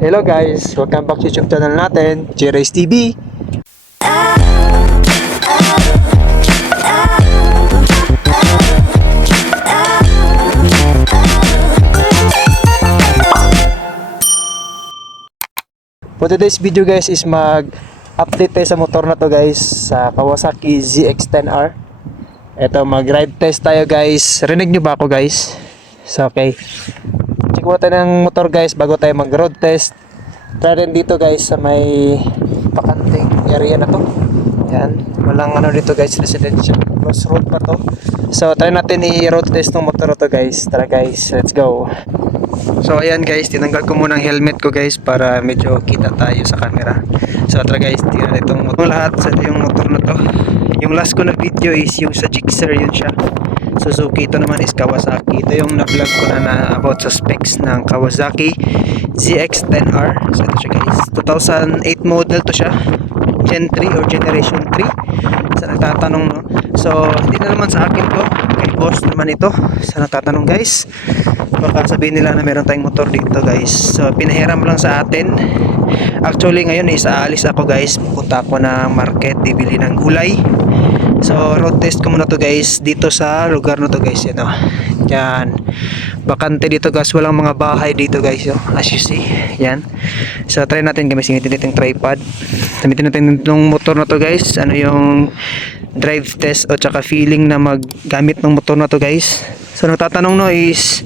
Hello guys, welcome back to YouTube channel natin, J-Race TV. For today's video guys is mag-update tayo sa motor na to guys, sa Kawasaki ZX-10R. Ito, mag-ride test tayo guys. Rinig nyo ba ako guys? So okay, check mo tayo ng motor guys bago tayo mag-road test. Try rin dito guys sa may pakanting area na to. Yan, walang ano dito guys, residential crossroad pa to. So try natin i-road test ng motor na to guys. Tara guys, let's go. So ayan guys, tinanggal ko muna ang helmet ko guys para medyo kita tayo sa camera. So tara guys, tingnan itong motor lahat. So ito yung motor na to. Yung last ko na video is yung sa Gixxer, yun siya. Suzuki, ito naman is Kawasaki. Ito yung na-vlog ko na about sa specs ng Kawasaki ZX-10R. So ito siya guys, 2008 model to siya, Gen 3 or Generation 3 sa nagtatanong, no? So hindi na naman sa akin to, kay boss naman ito sa nagtatanong guys. Baka sabihin nila na meron tayong motor dito guys. So pinahiram lang sa atin. Actually ngayon is aalis ako guys, pupunta ako ng market, bibili ng gulay. So road test ko muna to guys dito sa lugar na to guys. Ito, yan, bakante dito guys, walang mga bahay dito guys, as you see. Yan, so try natin guys, gamitin natin yung tripod, gamitin natin itong motor na to guys. Ano yung drive test o tsaka feeling na maggamit ng motor na to guys. So nagtatanong no is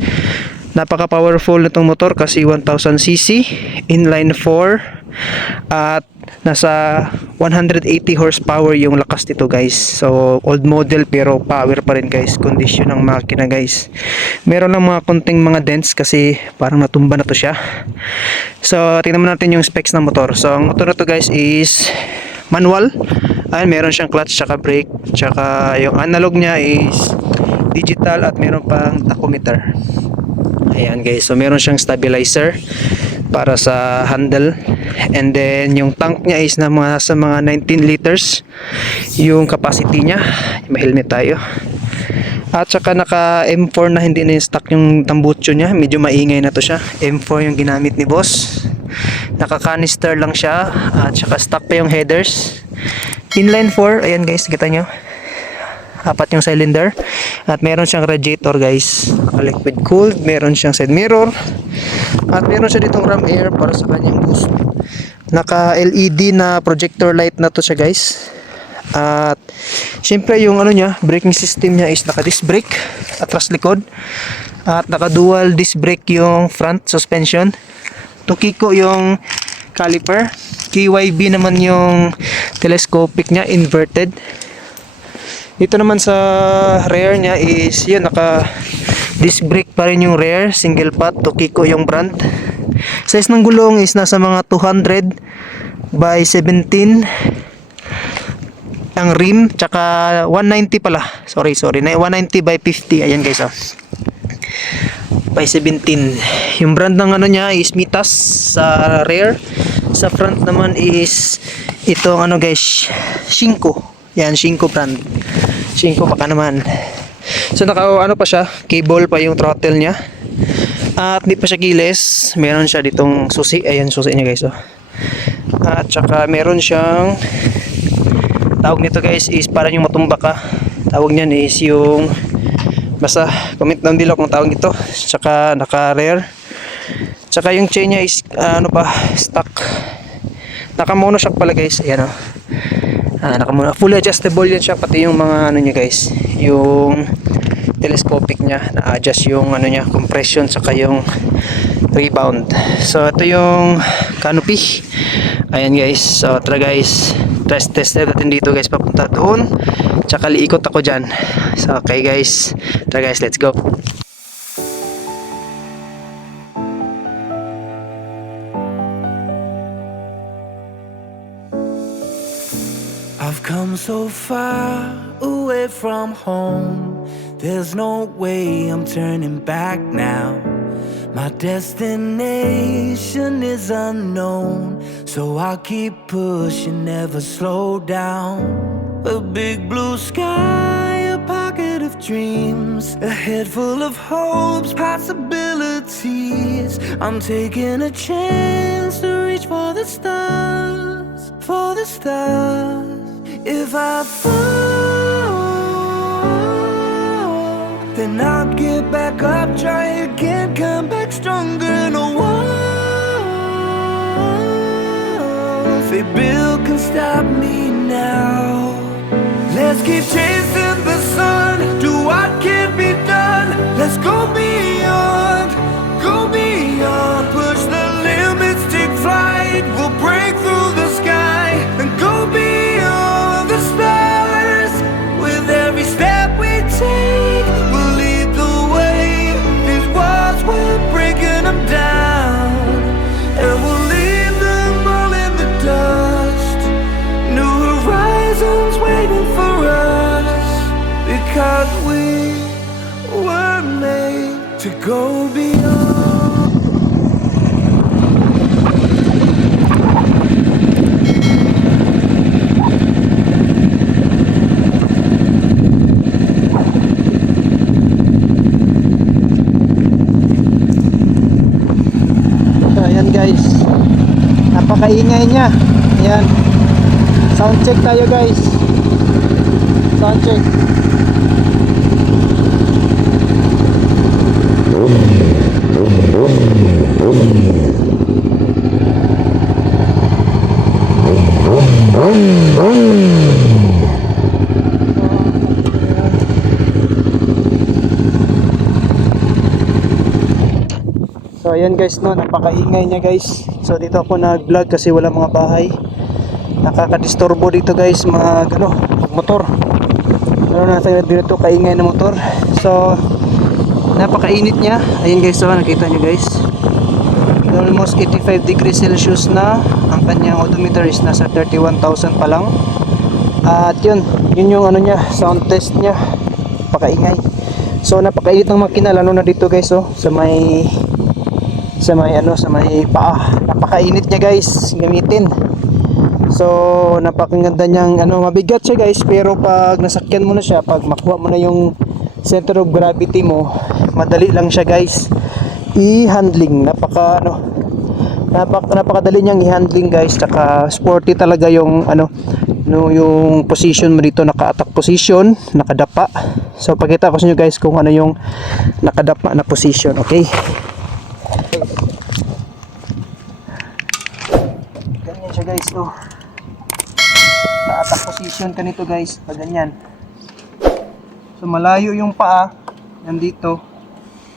napaka powerful nitong motor kasi 1000cc, inline 4 at nasa 180 horsepower yung lakas nito guys. So old model pero power pa rin guys. Condition ng makina guys, meron lang mga konting mga dents kasi parang natumba na to siya. So tingnan natin yung specs ng motor. So ang motor na to guys is manual. Ayun, meron siyang clutch tsaka brake, tsaka yung analog niya is digital at meron pang tachometer. Ayan guys, so meron siyang stabilizer para sa handle, and then yung tank niya is na sa mga 19 liters yung capacity niya. May helmet tayo at saka naka M4 na, hindi na yung stock yung tambucho niya, medyo maingay na to siya. M4 yung ginamit ni boss, naka canister lang siya at saka stock pa yung headers. Inline 4, ayan guys, kita nyo, apat yung cylinder at meron siyang radiator guys, liquid cooled. Meron siyang side mirror at meron siya ditong ram air para sa kanyang boost. Naka LED na projector light na to siya guys. At syempre yung ano niya, braking system niya is naka disc brake atras likod at naka dual disc brake yung front suspension. Tokiko yung caliper, KYB naman yung telescopic niya, inverted. Dito naman sa rear niya is yun, naka disc brake pa rin yung rear, single pot, Tokiko yung brand. Size ng gulong is nasa mga 200 by 17 ang rim, tsaka 190 pala, sorry 190 by 50. Ayan guys, by 17 yung brand ng ano niya is Mitas sa rear. Sa front naman is itong ano guys, Shinko. Yan, Shinko brand, Shinko baka naman. So naka ano pa siya, cable pa yung throttle niya at di pa siya keyless. Meron siya ditong susi, ayan susi niya guys, at saka meron siyang tawag nito guys is parang yung matumba ka, tawag niyan is yung, basta comment down below kung tawag ito. Tsaka naka rear, tsaka yung chain niya is ano pa, stock, naka mono shock pala guys. Ayan naka fully adjustable yan siya, pati yung mga ano niya guys, yung telescopic niya, na-adjust yung ano niya, compression saka yung rebound. So ito yung canopy. Ayan guys, so tara guys, test natin dito guys, papunta doon tsaka liikot ako dyan. So okay guys, tara guys, let's go. I've come so far away from home, there's no way I'm turning back now. My destination is unknown, so I'll keep pushing, never slow down. A big blue sky, a pocket of dreams, a head full of hopes, possibilities. I'm taking a chance to reach for the stars, for the stars. If I fall, then I'll get back up, try again, come back stronger. No walls they build can stop me now. Let's keep chasing the sun, do what can be done. Let's go beyond, push the limits, take flight. We'll break through the sky and go beyond the stars. With every step we take, we'll lead the way. These walls, we're breaking them down, and we'll leave them all in the dust. New horizons waiting for us, because we were made to go beyond. So ayan guys, napakaingay niya. Ayan, sound check tayo guys, sound check. So ayan guys, no, napakaingay niya guys. So dito ako nag-vlog kasi wala mga bahay. Nakakadisturbo dito guys mag motor. Ano na tayo dito kaingay na motor. So napakainit niya. Ayun guys, so nakita niyo guys. Almost 85 degrees Celsius na. Ang kanyang odometer is nasa 31,000 pa lang. At yun yung ano niya, sound test niya. Napakaingay. So napakainit ng makina lalo na dito guys, oh, sa may paa. Napakainit niya guys gamitin. So napakaganda niyang mabigat siya guys, pero pag nasakyan mo na siya, pag makuha mo na yung center of gravity mo, madali lang siya guys i-handling. Napakadali niyang i-handling guys. Tsaka sporty talaga yung yung position mo dito, naka-attack position, nakadapa. So pakita ko sa inyo guys kung ano yung nakadapa na position, okay? Ganyan siya guys, oh. Naka-attack position ka nito guys, pag ganyan. So malayo yung paa, nandito.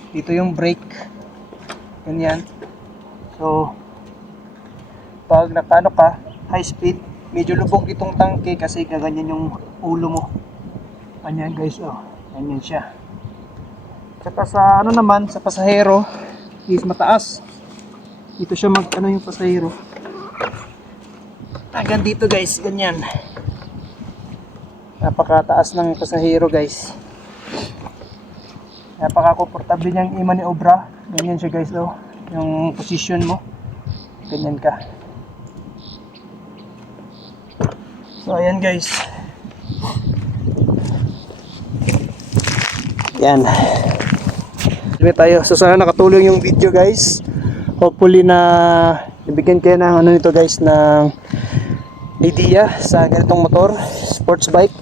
Dito yung brake. Ganyan. So pag nakaano ka, high speed, medyo lubog itong tangke kasi kaganyan yung ulo mo. Ganyan guys, oh. Ganyan siya. Saka sa naman, sa pasahero is mataas. Dito siya yung pasahero. Hanggang dito guys, ganyan. Napakataas ng pasahero guys. Napaka-komportable niyang i-maniobra. Ganyan siya guys, oh. Yung position mo. Ganyan ka. So ayan guys. Yan. Sabi tayo. So sana nakatulong yung video guys. Hopefully na nabigyan kayo ng nito guys, ng idea sa ganitong motor, sports bike.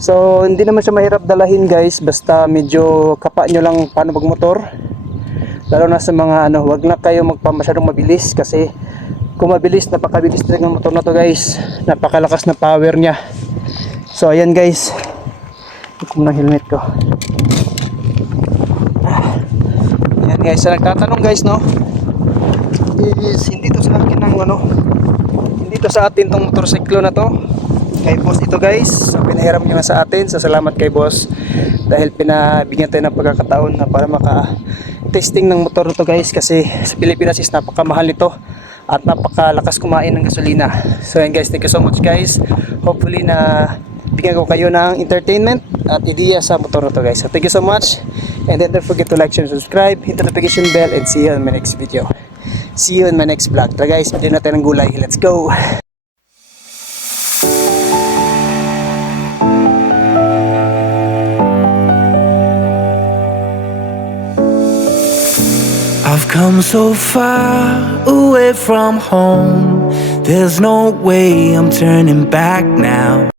So hindi naman siya mahirap dalahin guys, basta medyo kapa nyo lang paano magmotor. Lalo na sa mga wag na kayo magpamasyadong mabilis, kasi kung mabilis, napakabilis talaga ng motor na to guys. Napakalakas na power niya. So ayan guys, ito ng helmet ko. Ayan guys, sa nagtatanong guys, no, is hindi to sa akin ng hindi to sa atin tong motorsiklo na to, kay boss ito guys. So pinahiram niya sa atin. So salamat kay boss dahil pinabigyan tayo ng pagkakataon na para maka testing ng motor na to guys, kasi sa Pilipinas is napakamahal nito at napakalakas kumain ng gasolina. So yan guys, thank you so much guys. Hopefully na bigyan ko kayo ng entertainment at idea sa motor na to guys. So thank you so much, and then don't forget to like, share, subscribe, hit the notification bell, and see you in my next video. See you in my next vlog. Tara guys, bigyan natin ng gulay. Let's go! come so far away from home. There's no way I'm turning back now.